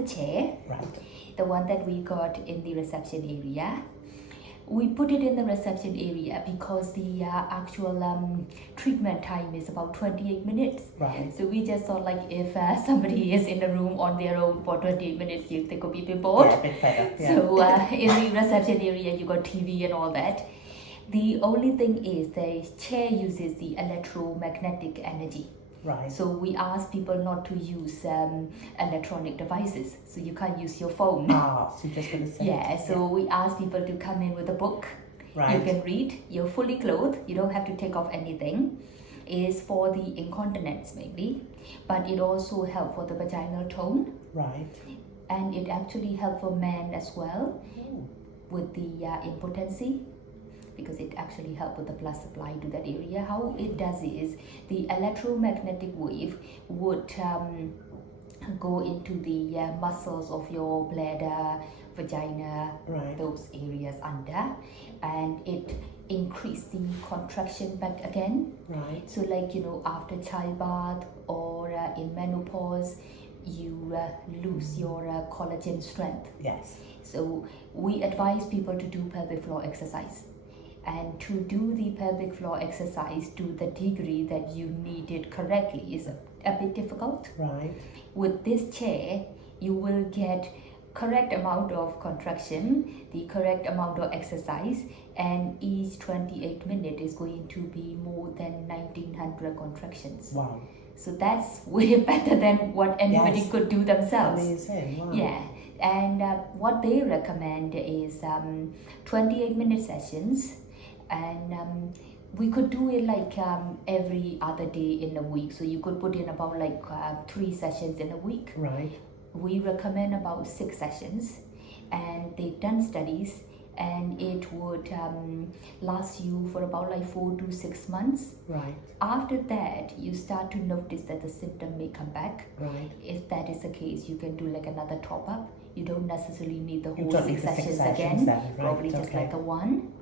the chair, Right. the one that we got in the reception area. We put it in the reception area because the actual treatment time is about 28 minutes. Right. So we just thought like if somebody is in the room on their own for 28 minutes, they could be a bit bored. Yeah, a bit fed up. Yeah. So in the reception area, you got TV and all that. The only thing is the chair uses the electromagnetic energy. Right. So we ask people not to use electronic devices. So you can't use your phone. So you're just going to say. Yeah, so we ask people to come in with a book. Right. You can read. You're fully clothed. You don't have to take off anything. It's for the incontinence mainly, but it also helps for the vaginal tone. Right. And it actually helps for men as well Oh. with the impotency, because it actually helps with the blood supply to that area. How it does is the electromagnetic wave would go into the muscles of your bladder, vagina, Right. those areas under, and it increase the contraction back again. Right. So like, after childbirth or in menopause, you lose your collagen strength. Yes. So we advise people to do pelvic floor exercise. And to do the pelvic floor exercise to the degree that you need it correctly is a bit difficult. Right. With this chair, you will get correct amount of contraction, the correct amount of exercise, and each 28 minutes is going to be more than 1900 contractions. Wow. So that's way better than what anybody Yes. could do themselves. Amazing. Wow. Yeah, and what they recommend is 28-minute sessions, and we could do it like every other day in a week. So you could put in about like 3 sessions in a week. Right. We recommend about 6 sessions, and they've done studies, and it would last you for about like 4 to 6 months. Right. After that, you start to notice that the symptom may come back. Right. If that is the case, you can do like another top up. You don't necessarily need the whole don't 6 need the 6 sessions sessions again. then, right, Probably just okay. like a one.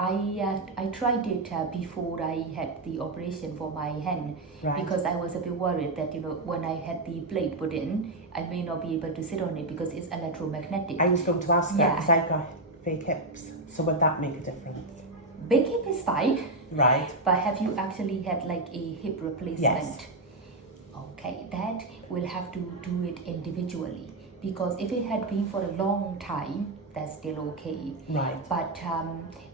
I tried it before I had the operation for my hand, Right. because I was a bit worried that when I had the plate put in, I may not be able to sit on it because it's electromagnetic. I was going to ask that Yeah. because I've got fake hips. So would that make a difference? Big hip is fine, Right. but have you actually had like a hip replacement? Yes. Okay, that will have to do it individually, because if it had been for a long time, that's still okay. Right. But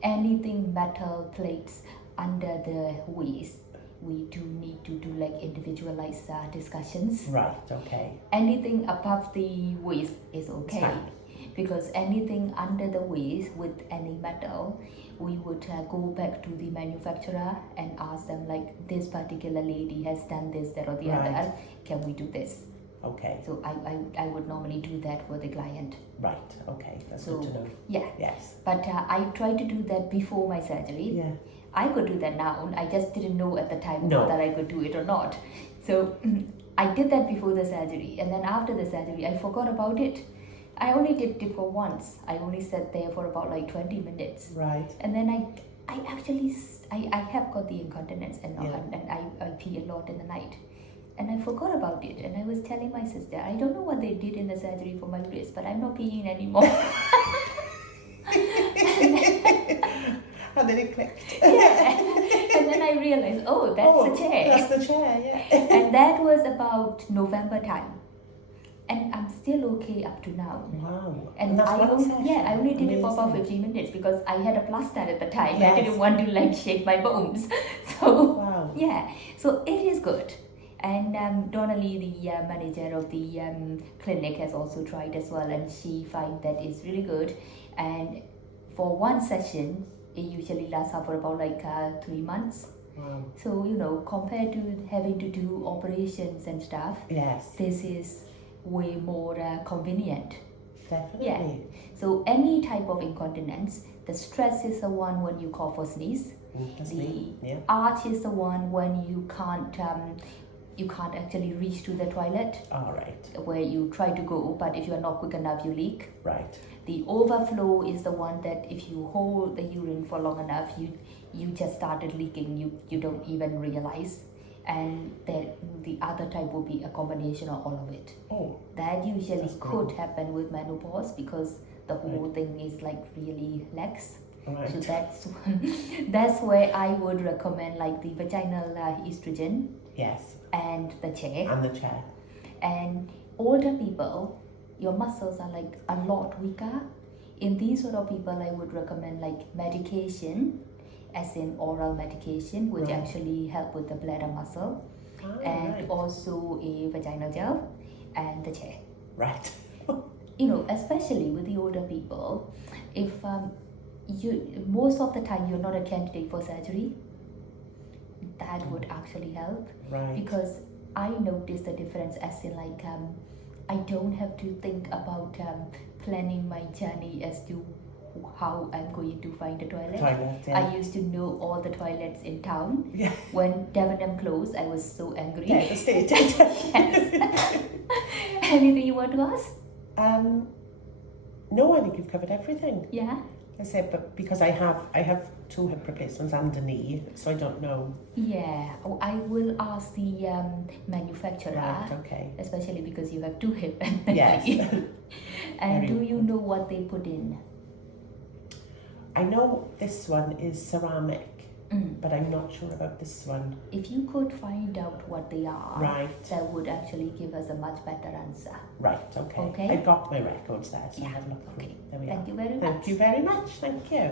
anything metal plates under the waist, we do need to do like individualized discussions. Right. Okay. Anything above the waist is okay, Fine. because anything under the waist with any metal, we would go back to the manufacturer and ask them like, this particular lady has done this, that or the Right. other, can we do this? Okay. So I would normally do that for the client. Right. Okay. That's So good to know. yeah, Yes. but I tried to do that before my surgery. Yeah. I could do that now. I just didn't know at the time No. whether I could do it or not. So I did that before the surgery, and then after the surgery, I forgot about it. I only did it for once. I only sat there for about like 20 minutes, Right. and then I actually I have got the incontinence, and Yeah. I pee a lot in the night. And I forgot about it, and I was telling my sister, I don't know what they did in the surgery for my wrist, but I'm not peeing anymore. And then it clicked. Yeah. And then I realized, oh, that's the chair. That's the chair, yeah. And that was about November time, and I'm still okay up to now. Wow. And that's I one only, session. I only did it for about Amazing. 15 minutes because I had a plaster at the time. I Yes. didn't want to like shake my bones. So Wow. yeah, so it is good. And Donnelly, the manager of the clinic, has also tried as well, and she finds that it's really good. And for one session, it usually lasts for about like 3 months. Wow. So compared to having to do operations and stuff, Yes. this is way more convenient. Definitely. Yeah. So any type of incontinence, the stress is the one when you cough or sneeze. That's The me. Yeah. arch is the one when you can't actually reach to the toilet, All right. where you try to go, but if you are not quick enough, you leak. Right. The overflow is the one that if you hold the urine for long enough, you just started leaking. You don't even realize. and then the other type would be a combination of all of it. Oh, That usually That's could great. happen with menopause because the whole thing is like really lax. right. So that's where I would recommend like the vaginal estrogen Yes, and the chair. and the chair. And older people, your muscles are like a lot weaker. In these sort of people, I would recommend like medication, as in oral medication, which Right. actually help with the bladder muscle, and Right. also a vaginal gel and the chair. Right. Especially with the older people, if you most of the time you're not a candidate for surgery, that would actually help, Right. because I notice the difference, as in like I don't have to think about planning my journey as to how I'm going to find a toilet. Toilet, yeah. I used to know all the toilets in town. Yeah. When Debenham closed, I was so angry. Devastated. Yes. Anything you want to ask? No, I think you've covered everything. Yeah. I said, but because I have 2 hip replacements and a knee, so I don't know. Yeah. Oh, I will ask the manufacturer, Right, okay. especially because you have 2 hip and Yes. knee. And Very do you know what they put in? I know this one is ceramic, Mm. but I'm not sure about this one. If you could find out what they are, Right. that would actually give us a much better answer. Right, okay. Okay. I've got my records there, so Yeah, I'll have a look through. okay. There we Thank are. you very much. Thank you very much. Thank you.